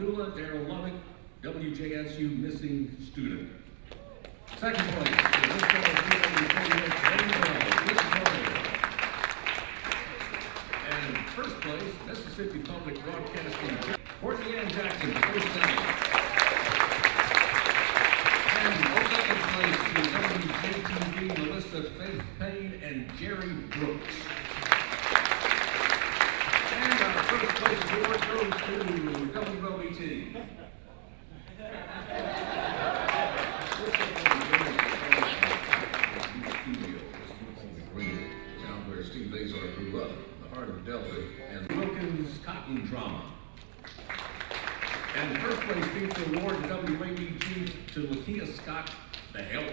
Abdullah, Daryl Lovett, WJSU missing student. Second place, the and first place, Mississippi Public Broadcasting, Kourtney and Jackson, first down. And second place to WJTV, Melissa Faith Payne and Jerry Brooks. And our first place award goes to WLBT. Cotton Drama. And the first place feature award to WABG to Lakia Scott, The Help.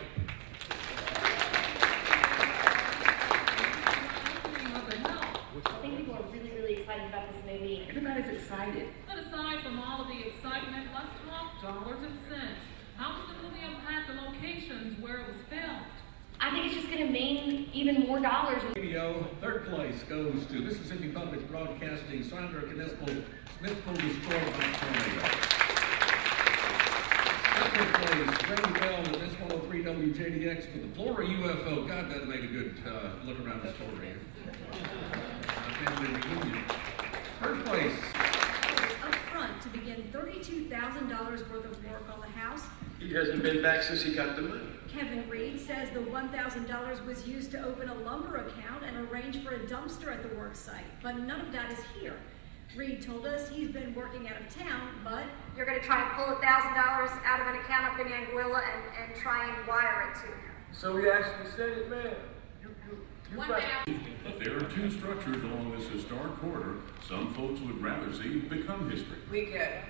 I think people are really, really excited about this movie. Everybody's excited. But aside from all of the excitement, let's talk dollars and cents. How does the movie impact the locations where it was filmed? I think it's just going to mean even more dollars. Radio, third place goes to Mississippi Public Broadcasting, Sandra Knispel, Smithville destroyed by tornado. Second place, Randy Bell with Miss 103 WJDX for the Florida UFO. God, that made a good look around the story here. Family reunion. First place. Up front to begin $32,000 worth of work on the house. He hasn't been back since he got the money. Kevin Reed says the $1,000 was used to open a lumber account and arrange for a dumpster at the work site, but none of that is here. Reed told us he's been working out of town, but you're going to try and pull $1,000 out of an account up in Anguilla and try and wire it to him. So he actually said it, man. But there are two structures along this historic corridor some folks would rather see become history. We get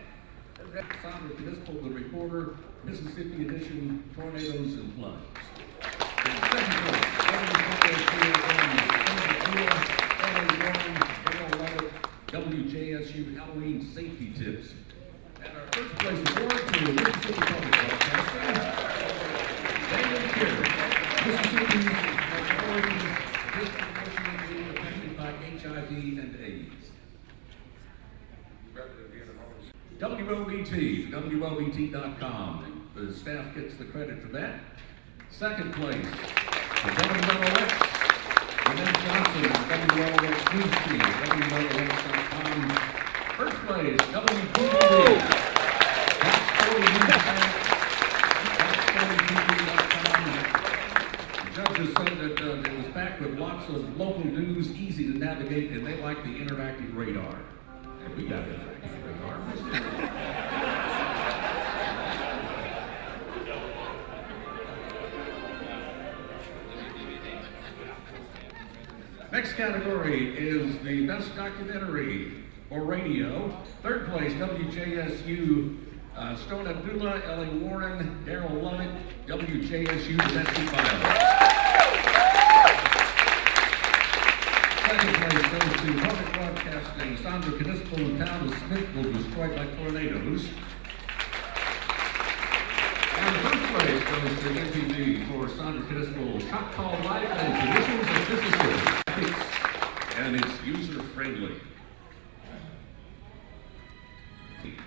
Sandra Knispel, the reporter, Mississippi Edition, Tornadoes and Floods. Second place, WJSU Halloween Safety Tips. And our first place award to Mississippi Public Broadcasting, Daniel Kerr, Mississippi's minorities disproportionately affected by HIV and AIDS. WLBT, WLBT.com. The staff gets the credit for that. Second place, the WLX, Lynette Johnson, WLX News Feed, WLX.com. First place, WPTV, Fox 40 News Staff, Fox40TV.com. The judges said that it was packed with lots of local news, easy to navigate, and they like the interactive radar. And we got interactive radar. Next category is the best documentary or radio. Third place, WJSU, Stone Abdullah, Ellie Warren, Daryl Lovett, WJSU Domestic Violence. Second place goes to Public Broadcasting, Sandra Knispel, the town of Smithville, destroyed by tornadoes. And the first place goes to MTV for Sandra Knispel, Choctaw Life and Traditions of Mississippi. And it's user-friendly.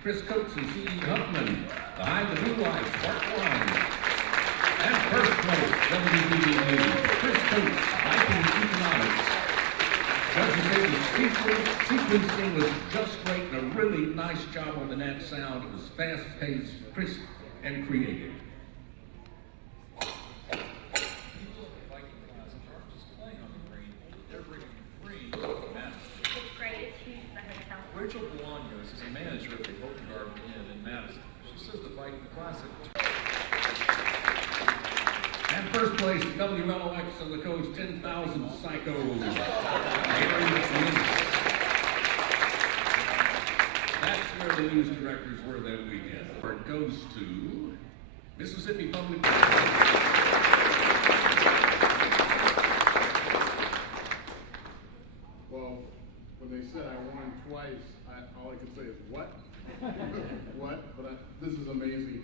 Chris Coates and C.E. Huffman, Behind the Blue Lights, Part 1. And first place, WBBA, Chris Coates, Viking Economics. Judges say the sequencing was just great and a really nice job on the net sound. It was fast-paced, crisp, and creative. Is a manager at the Hilton Garden Inn in Madison. She says the Viking Classic. And first place, WLOX on the coast, 10,000 Psychos. That's where the news directors were that weekend. Where it goes to Mississippi Public. Well, when they said I won twice, all I could say is, what? What? But this is amazing.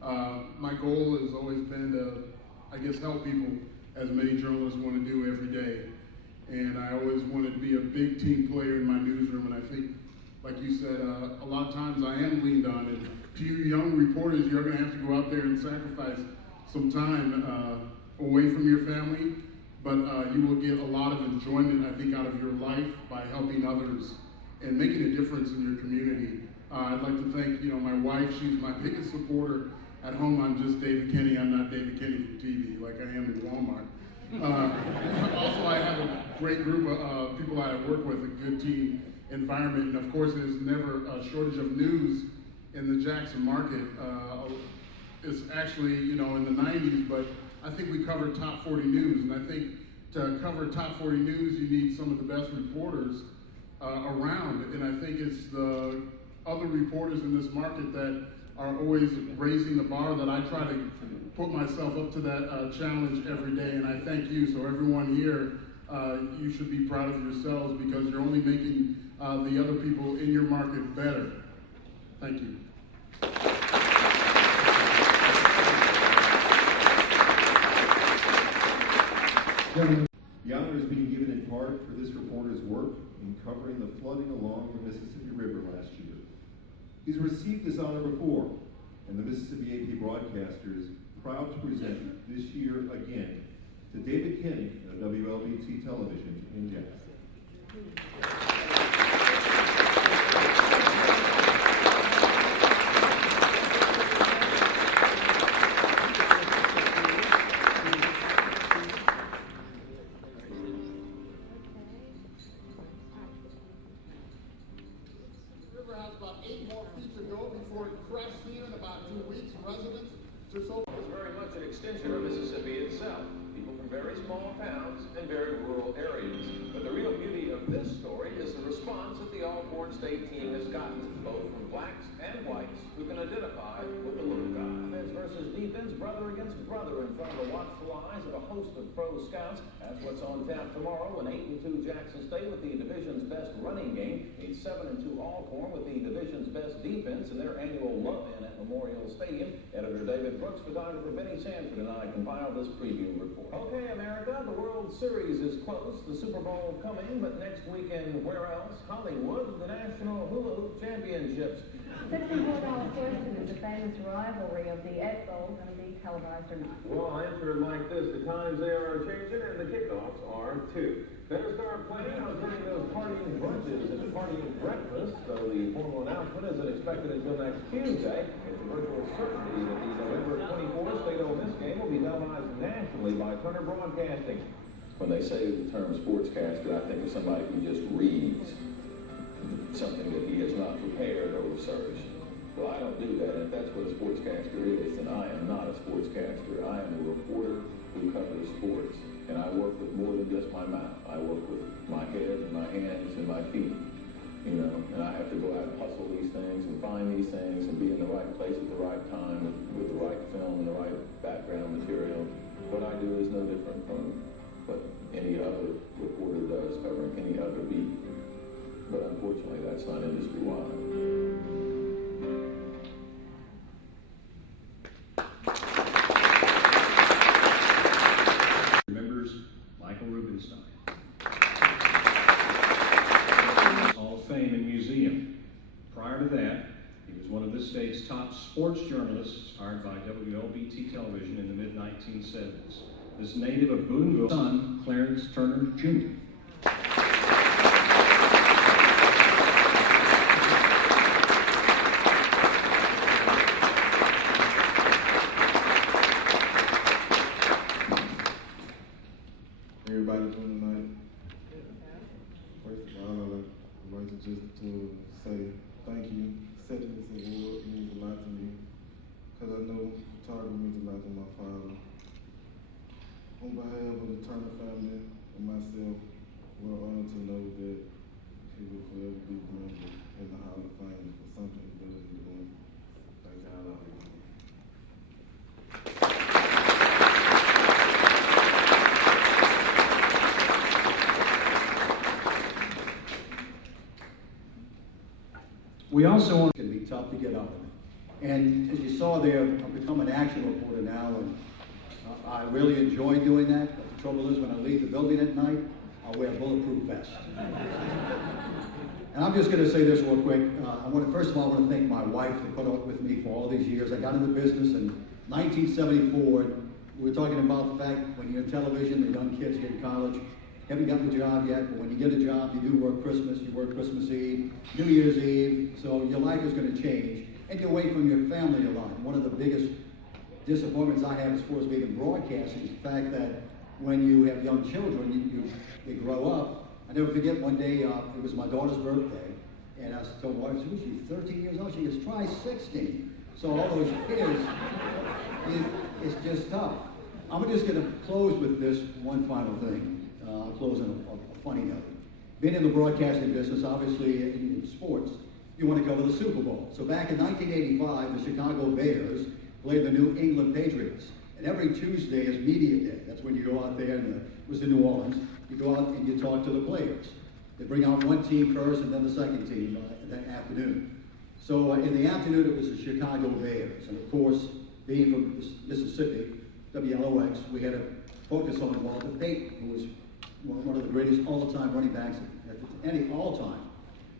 My goal has always been to, I guess, help people, as many journalists want to do every day. And I always wanted to be a big team player in my newsroom, and I think like you said, a lot of times I am leaned on, and to you young reporters, you're gonna have to go out there and sacrifice some time away from your family, but you will get a lot of enjoyment, I think, out of your life by helping others and making a difference in your community. I'd like to thank, my wife. She's my biggest supporter. At home, I'm just David Kenny. I'm not David Kenny from TV like I am in Walmart. Also, I have a great group of people I work with, a good team environment, and of course, there's never a shortage of news in the Jackson market. It's actually, in the 90s, but I think we cover top 40 news, and I think to cover top 40 news, you need some of the best reporters around, and I think it's the other reporters in this market that are always raising the bar that I try to put myself up to that challenge every day, and I thank you. So everyone here, you should be proud of yourselves because you're only making the other people in your market better. Thank you. The honor is being given in part for this reporter's work in covering the flooding along the Mississippi River last year. He's received this honor before, and the Mississippi AP broadcaster is proud to present this year again to David Kenny of WLBT Television in Jackson. About 8 more feet to go before it crests here in about 2 weeks. Residents just over. It's very much an extension of Mississippi itself. People from very small towns and very rural areas. But the real beauty of this story is the response that the All-Born State team has gotten, both from blacks and whites who can identify with the little guy. Offense versus defense, brother against brother in front of the watchful eyes of a host of pro scouts. That's what's on tap tomorrow when 8-2 Jackson State with the division's best running game meets 7-2 Alcorn with the division's best defense in their annual love-in at Memorial Stadium. Editor David Brooks, photographer Benny Sanford, and I compiled this preview report. Okay, America, the World Series is close. The Super Bowl coming, but next weekend, where else? Hollywood, the National Hula Hoop Championships. $64 question is the famous rivalry of the Egg Bowl going to be televised or not? Well, I'll answer it like this. The times they are changing and the kickoffs are too. Better start planning on turning those partying brunches into partying breakfast, so the formal announcement isn't expected until next Tuesday. It's a virtual certainty that the November 24th State Ole Miss game will be televised nationally by Turner Broadcasting. When they say the term sportscaster, I think of somebody who just reads something that he has not prepared or researched. Well, I don't do that. If that's what a sportscaster is, then I am not a sportscaster. I am a reporter who covers sports. And I work with more than just my mouth. I work with my head and my hands and my feet. And I have to go out and hustle these things and find these things and be in the right place at the right time with the right film and the right background material. What I do is no different from what any other reporter does covering any other beat. But unfortunately, that's not industry-wide. State's top sports journalists hired by WLBT Television in the mid-1970s. This native of Boonville, son, Clarence Turner Jr. Everybody doing tonight? First of all, I'd like to just to say thank you. Setting this award means a lot to me because I know photography means a lot to my father. On behalf of the Turner family and myself, we're honored to know that he will forever be remembered in the Hall of Fame for something he does in doing. Thank y'all. We also want it can be tough to get out of it. And as you saw there, I've become an action reporter now, and I really enjoy doing that. But the trouble is when I leave the building at night, I'll wear a bulletproof vest. And I'm just going to say this real quick. First of all, I want to thank my wife for putting up with me for all these years. I got into business in 1974. We were talking about the fact when you're in television, the young kids get in college, haven't gotten a job yet, but when you get a job, you do work Christmas, you work Christmas Eve, New Year's Eve, so your life is going to change, and you're away from your family a lot. One of the biggest disappointments I have as far as being in broadcasting is the fact that when you have young children, they grow up. I never forget one day, it was my daughter's birthday, and I told my wife, she's 13 years old, she goes, try 16. So all those kids, it's just tough. I'm just going to close with this one final thing. I'll close on a funny note. Being in the broadcasting business, obviously in sports, you want to cover the Super Bowl. So back in 1985, the Chicago Bears played the New England Patriots. And every Tuesday is media day. That's when you go out there, and it was in New Orleans. You go out and you talk to the players. They bring out one team first and then the second team that afternoon. So in the afternoon, it was the Chicago Bears. And of course, being from Mississippi, WLOX, we had to focus on Walter Payton, who was one of the greatest all-time running backs at any all-time.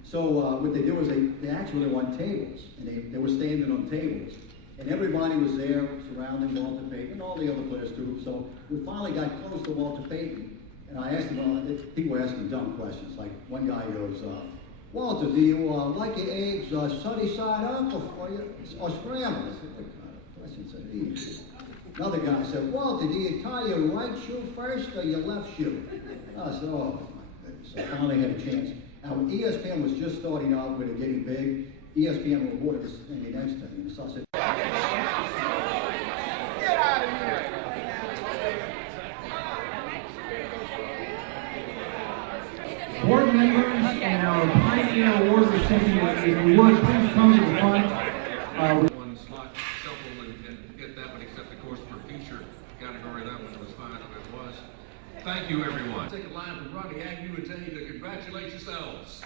So what they do is they actually won tables, and they were standing on tables. And everybody was there surrounding Walter Payton, and all the other players too. So we finally got close to Walter Payton, and I asked him, people were asking dumb questions, like one guy goes, Walter, do you like your eggs sunny side up or scrambled? I said, what kind of questions are these? Another guy said, Walter, do you tie your right shoe first or your left shoe? I said, oh my goodness. So I finally had a chance. Now, when ESPN was just starting out with it getting big, ESPN reported was standing next to me. So I said, get out of here! Board members and our Pioneer Award recipients, if you would, please come to the front. One slot shuffle and get that one, except of course for feature category, that one was fine if it was. Thank you, everyone. Take a line from Ronnie Agnew and tell you to congratulate yourselves.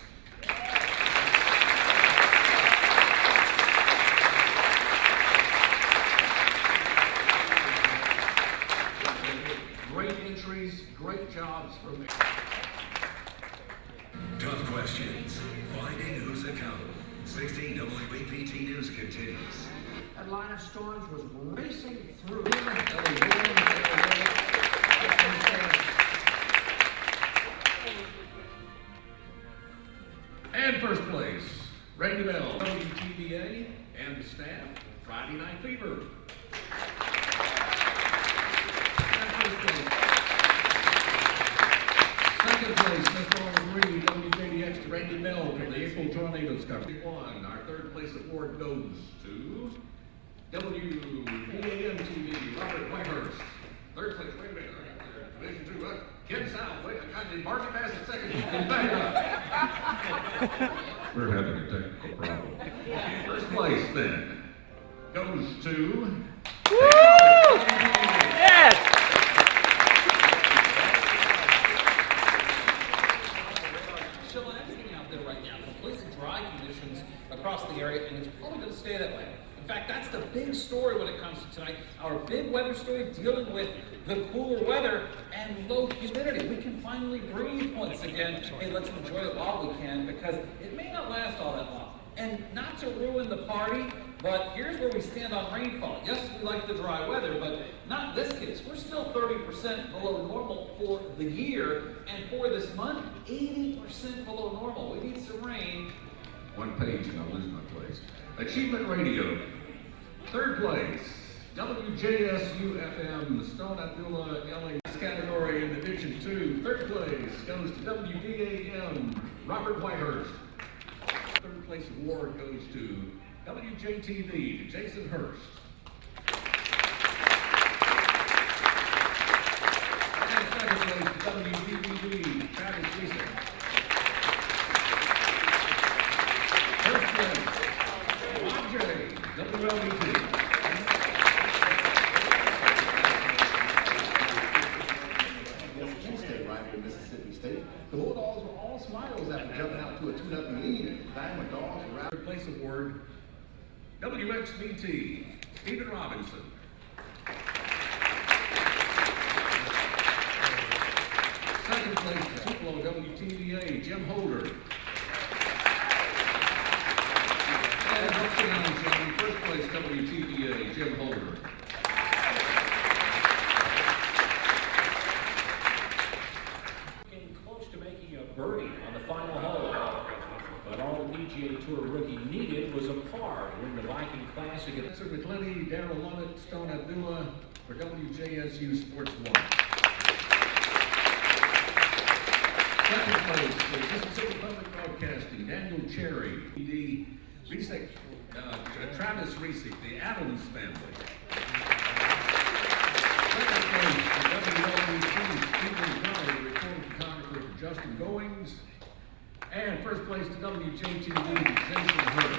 Great entries, great jobs from me. Tough questions. Finding who's accountable. 16 WBPT News continues. That line of storms was racing through. And first place, Randy Bell, WTVA, and the staff, Friday Night Fever. Second place, Mr. All-Green, WJDX, Randy Bell from the April Tornadoes coverage. Our third place award goes to WBAM TV, Robert Whitehurst. Third place, wait a minute, I got there. Division 2, Ken South, wait, I got the Marty Bass in second. And back up. We're having a technical problem. First place then goes to. Woo! Yes! Chilling everything out there right now. Completely dry conditions across the area, and it's probably going to stay that way. In fact, that's the big story when it comes to tonight. Our big weather story dealing with the cooler weather and low humidity. We can finally breathe once again. Hey, let's enjoy it while we can, because it may not last all that long. And not to ruin the party, but here's where we stand on rainfall. Yes, we like the dry weather, but not in this case. We're still 30% below normal for the year, and for this month, 80% below normal. We need some rain. One page and I'll lose my place. Achievement Radio, third place, WJSU-FM, Stone Abdullah, LA. Category in Division 2, third place goes to WBAM, Robert Whitehurst. Third place award goes to WJTV, to Jason Hurst. And second place to WBBB, Travis Gleason. First place, Bob J, WLBT. Mississippi State. The Bulldogs were all smiles after jumping out to a 2-0 lead. Diamond Dogs were out. Third place award, WXBT, Stephen Robinson. Second place, Tupelo WTVA, Jim Holder. PGA Tour rookie needed was a par to win the Viking Classic. Spencer McClinney, Darrell Lovett, Stone Abdullah for WJSU Sports 1. Second place for Mississippi Public Broadcasting, Daniel Cherry, the Travis Reese, the Adams family. Second place for WLBC, Stephen Kelly, the recording photographer for Justin Goings. And first place to WJTV, Jason Hurd.